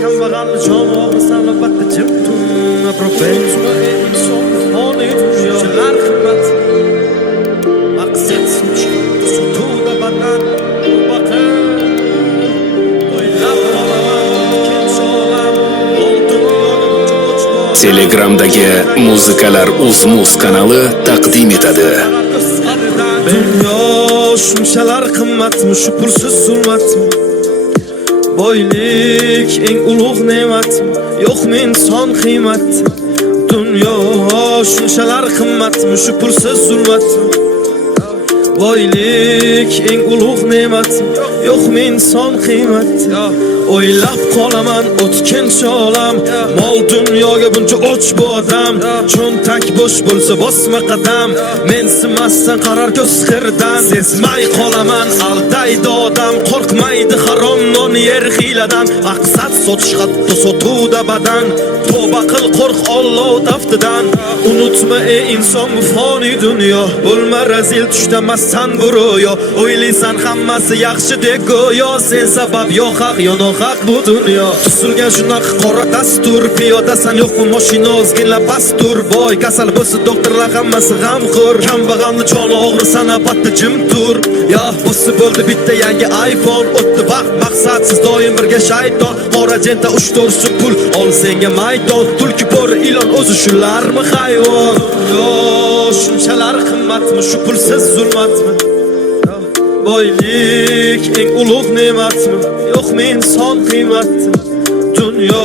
kambag'alni joni og'risan albatta jim turma professor inson foni dunyolar qimmat maqsad sutuvda badan baqir o'ylab qolaman Telegramdagi Muzikalar Uz kanali taqdim etadi. Dunyo shunchalar qimmatmi, shu pulsiz zulmatmi? Boylik eng ulug' ne'matmi, yo'qmi inson qiymati? Dunyo shunchalar qimmatmi, shu pulsiz zulmatmi? Boylik eng ulug' ne'matmi, yo'qmi inson qiymati? O'ylab qolaman o'tkinchi olam, mol dunyoga buncha och bu odam. Cho'ntak bo'sh bo'lsa bosma qadam, mensimasdan qarar ko'z xirdan. Sezmay qolaman aldaydi odam, qo'rqmaydi harom non yer hiyladan. Maqsad sotish hatto sotuvda badan, tavba qil qo'rq Alloh taftidan. Unutma ey inson bu foni dunyo, bo'lma razil tushdamassan bu ro'yo. O'ylaysan hammasi yaxshi deb go'yo, sen sabab yo haq yo nohaq bu dunyo. Tuzilgan shunaqa qora dastur, piyodasan yo'qmi mashina ozgina pastur. Boy kasal bo'lsa doktorlar hammasi g'amxo'r, kambag'alni joni og'risan albatta jim tur. Ya bo'lsa bo'ldi bitta yangi iPhone, o'tdi vaqt maqsadsiz doim birga shayton. Qora jenta 3-4 pul ol senga maydon, tulki bo'ri ilon o'zi shularmi hayvon? Yo shunchalar qimmatmi, shu pulsiz zulmatmi? Boylik eng ulug' ne'matmi, yo'qmi inson qiymati? Dunyo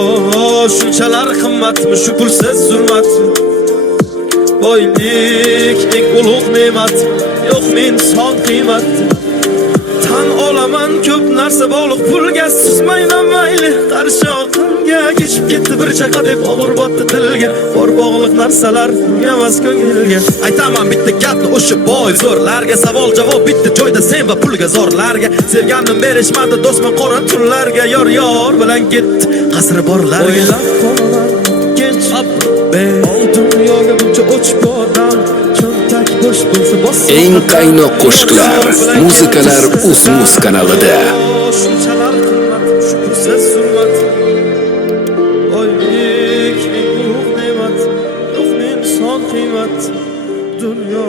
shunchalar qimmatmi, shu pulsiz zulmatmi? Boylik eng ulug' ne'matmi, yo'qmi inson qiymati? Tan olaman ko'p narsa bog'liq pulga, suzmayman mayli qarshi oqimga. Kechib ketdi bir chaqa deb og'ir botdi dilga, bor bog'liq narsalar emas ko'ngilga. Aytaman bitta gapni o'sha boy zo'rlarga, savol javob bitta joyda sen va pulga zorlarga. Sevganim berishmadi do'stman qora tunlarga, yor bilan ketdi qasri borlarga. O'ylab qolaman gench dunyoga buncha och odam, cho'ntak bo'sh bo'lsa bosma. Eng qaynoq qo'shiqlar Muzikalar Uz kanalida. Shunchalar qimmat, shu pulsiz zulmat. Boylik eng ulug' ne'mat, yo'qmi inson qiymati? Dunyo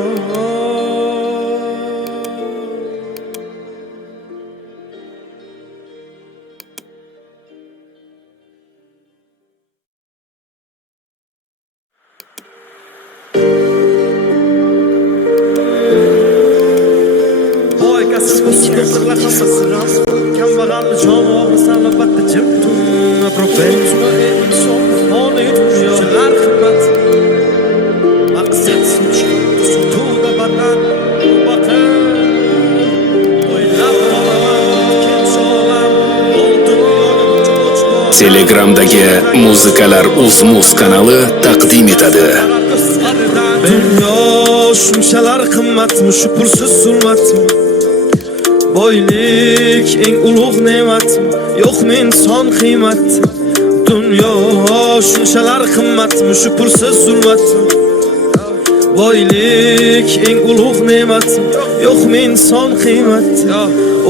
kambag'alni joni og'risan albatta jim turma professor inson foni dunyolar qimmat maqsad sutuvda badan baqir o'ylab qolaman Telegramdagi Muzikalar Uz kanali taqdim etadi. Dunyo shunchalar qimmatmi, shu pulsiz zulmatmi? Boylik eng ulug' ne'matmi, yo'qmi inson qiymati? Dunyo shunchalar qimmatmi, shu pulsiz zulmatmi? Boylik eng ulug' ne'matmi, yo'qmi inson qiymati?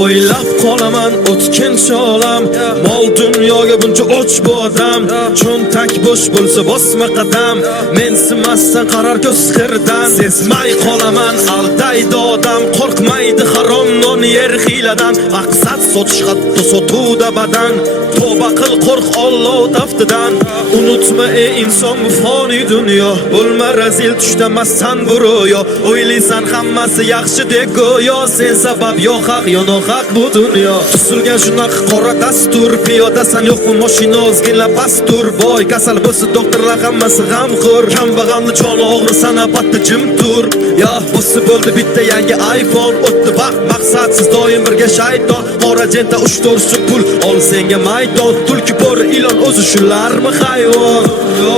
O'ylab qolaman o'tkinchi olam, mol dunyoga buncha och bu odam. Cho'ntak bo'sh bo'lsa bosma qadam, mensimasdan qarar ko'z xirdan. Sezmay qolaman aldaydi odam, qo'rqmaydi harom non yer hiyladan. Maqsad sotish hatto sotuvda badan, tavba qil qo'rq Alloh taftidan. Unutma ey inson bu foni dunyo, bo'lma razil tushdamassan bu ro'yo. O'ylaysan hammasi yaxshi deb go'yo, sen sabab yo haq yo nohaq bu dunyo. Tuzilgan shunaqa qora dastur, piyodasan yo'qmi mashina ozgina pastur. Boy kasal bo'lsa doktorlar hammasi g'amxo'r, kambag'alni joni og'risan albatta jim tur. Ya bo'lsa bo'ldi bitta yangi iPhone, o'tdi vaqt maqsadsiz doim birga shayton. Qora jenta 3-4 pul ol senga maydon, tulki bo'ri ilon o'zi shularmi hayvon? Yo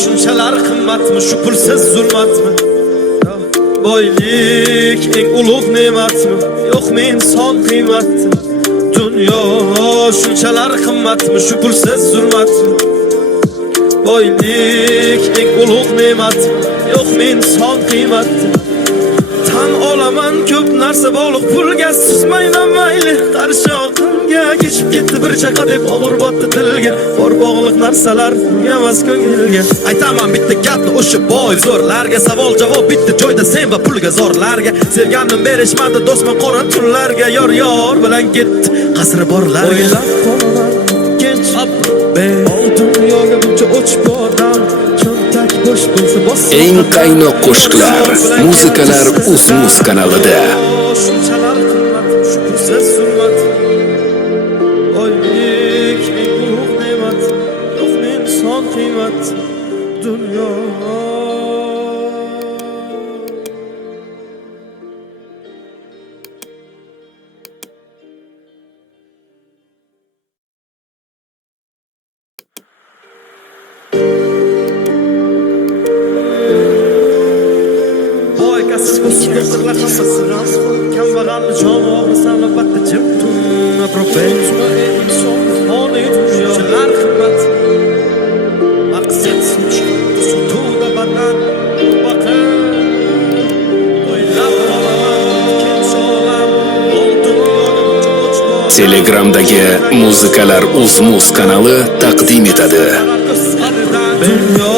shunchalar qimmatmi, shu pulsiz zulmatmi? Boylik eng ulug' ne'matmi, yo'qmi inson qiymati? Dunyo shunchalar qimmatmi, shu pulsiz zulmatmi? Boylik eng ulug' ne'matmi, yo'qmi inson qiymati? Tan olaman ko'p narsa bog'liq pulga, susmayman mayli qarshi oqimga. Kechib ketdi bir chaqa deb og'ir botdi dilga, bor bog'liq narsalar emas ko'ngilga. Aytaman bitta gapni o'sha boy zo'rlarga, savol javob bitta joyda sen va pulga zorlarga. Sevganim berishmadi do'stman qora tunlarga, yor bilan ketdi qasri borlarga. O'ylab qolaman gench dunyoga buncha o'chib odam, cho'ntak bo'sh bo'lsa bossa. Eng qaynoq qo'shiqlar, muzikalar Uz kanalida. Shunchalar qimmat, shu pulsiz zulmat. Oylik eng ulug' ne'mat, yo'qmi inson qiymat dunyo. Doktorlar hammasi kambag'alni joni og'risan albatta jim tunma professional inson foni dunyolar qimmat maqsad sutuvda badan vaqt o'ylab qolaman so'lam oltin Telegramdagi muzikalar Uz kanali taqdim etadi. Dunyo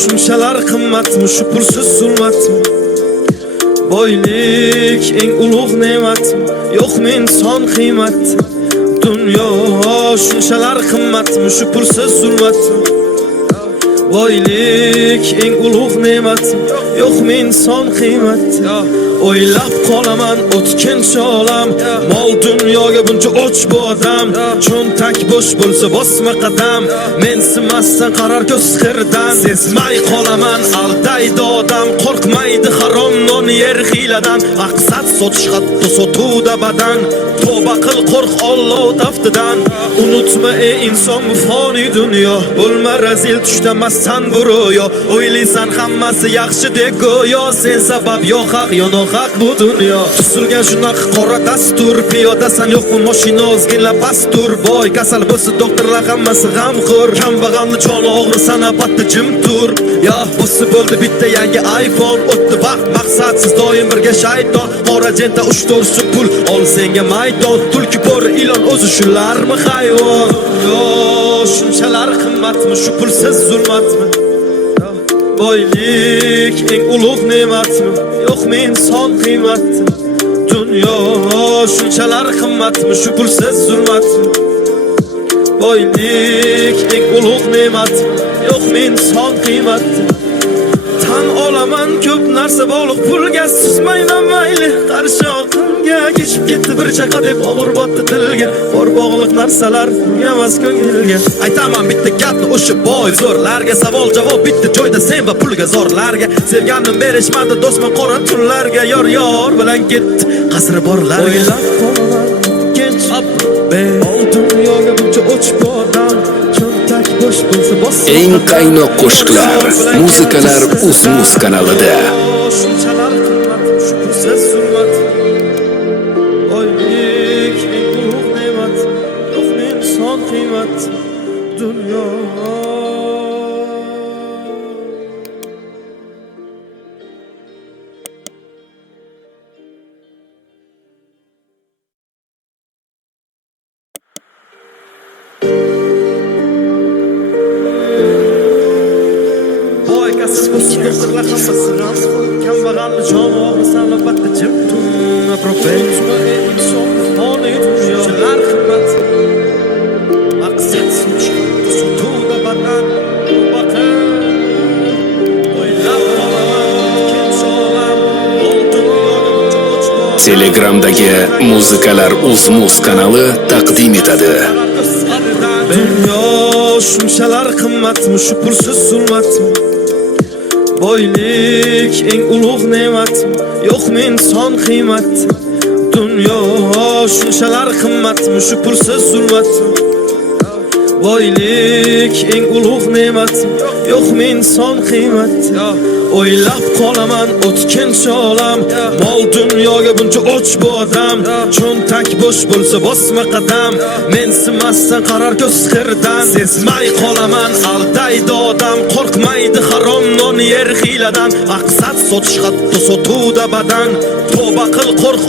shunchalar qimmatmi, shu pulsiz zulmatmi? Boylik eng ulug' ne'mat, yo'qmi inson qiymat dunyo. Shunchalar qimmatmi, shu pulsiz zulmat. Boylik eng ulug' ne'mat, yo'qmi inson qiymat. O'ylab qolaman o'tkinchi olam, mol dunyoga buncha och bu odam. Cho'ntak bo'sh bo'lsa bosma qadam, mensimasdan qarar ko'z xirdan. Sezmay qolaman aldaydi odam, qo'rqmaydi harom non yer hiyladan. Maqsad sotish hatto sotuvda badan, tavba qil qo'rq Alloh taftidan. Unutma ey inson bu foni dunyo, bo'lma razil tushdamassan bu ro'yo. O'ylaysan hammasi yaxshi deb go'yo, sen sabab yo haq yo nohaq bu dunyo. Tuzilgan shunaqa qora dastur, piyodasan yo'qmi mashina ozgina pastur. Boy kasal bo'lsa doktorlar hammasi g'amxo'r, kambag'alni joni og'risan albatta jim tur. Ya bo'lsa bo'ldi bitta yangi iPhone, o'tdi vaqt maqsadsiz doim birga shayton. Qora jenta 3-4 pul ol senga maydon, tulki bo'ri ilon o'zi shularmi hayvon? Yo shunchalar qimmatmi, shu pulsiz zulmatmi? Boylik eng ulug' ne'matmi, yo'qmi inson qiymat dunyo. Shunchalar qimmatmi, shu pulsiz zulmatmi? Boylik eng ulug' ne'mat, yo'qmi inson qiymat. Tan olaman ko'p narsa bog'liq pulga, susmayman mayli qarshi oqimga. Kechib ketdi bir chaqa deb og'ir botdi dilga, bor bog'liq narsalar emas ko'ngilga. Aytaman bitta gapni o'sha boy zo'rlarga, savol javob bitta joyda sen va pulga zorlarga. Sevganim berishmadi do'stman qora tunlarga, yor bilan ketdi qasri borlarga. O'ylab qolaman gench dunyoga buncha o'chib odam, cho'ntak bo'sh bo'lsa bossa. Eng qaynoq qo'shiqlar, muzikalar Uz kanalida. Shunchalar qimmat, shu pulsiz zulmat. Oylik eng ulug' ne'mat, yo'qmi inson qiymat dunyo. Doktorlar hammasi kambag'alni joni og'risan albatta jim tunma professional inson foni dunyolar qimmat maqsad sutuvda badan vaqt o'ylab qolaman so'lam oltin. Telegramdagi muzikalar Uz kanali taqdim etadi. Dunyo shunchalar qimmatmi, shu pulsiz zulmatmi? Boylik eng ulug' ne'mat, yo'qmi inson qiymat dunyo. Shunchalar qimmatmi, shu pulsiz zulmat. Boylik eng ulug' ne'mat, yo'qmi inson qiymat. O'ylab qolaman o'tkinchi olam, mol dunyoga buncha och bu odam. Cho'ntak bo'sh bo'lsa bosma qadam, mensimasdan qarar ko'z qirdan. Sezmay qolaman aldaydi odam, qo'rqmaydi harom non yer hiyladan. Maqsad sotish hatto sotuvda badan, tavba qil qo'rq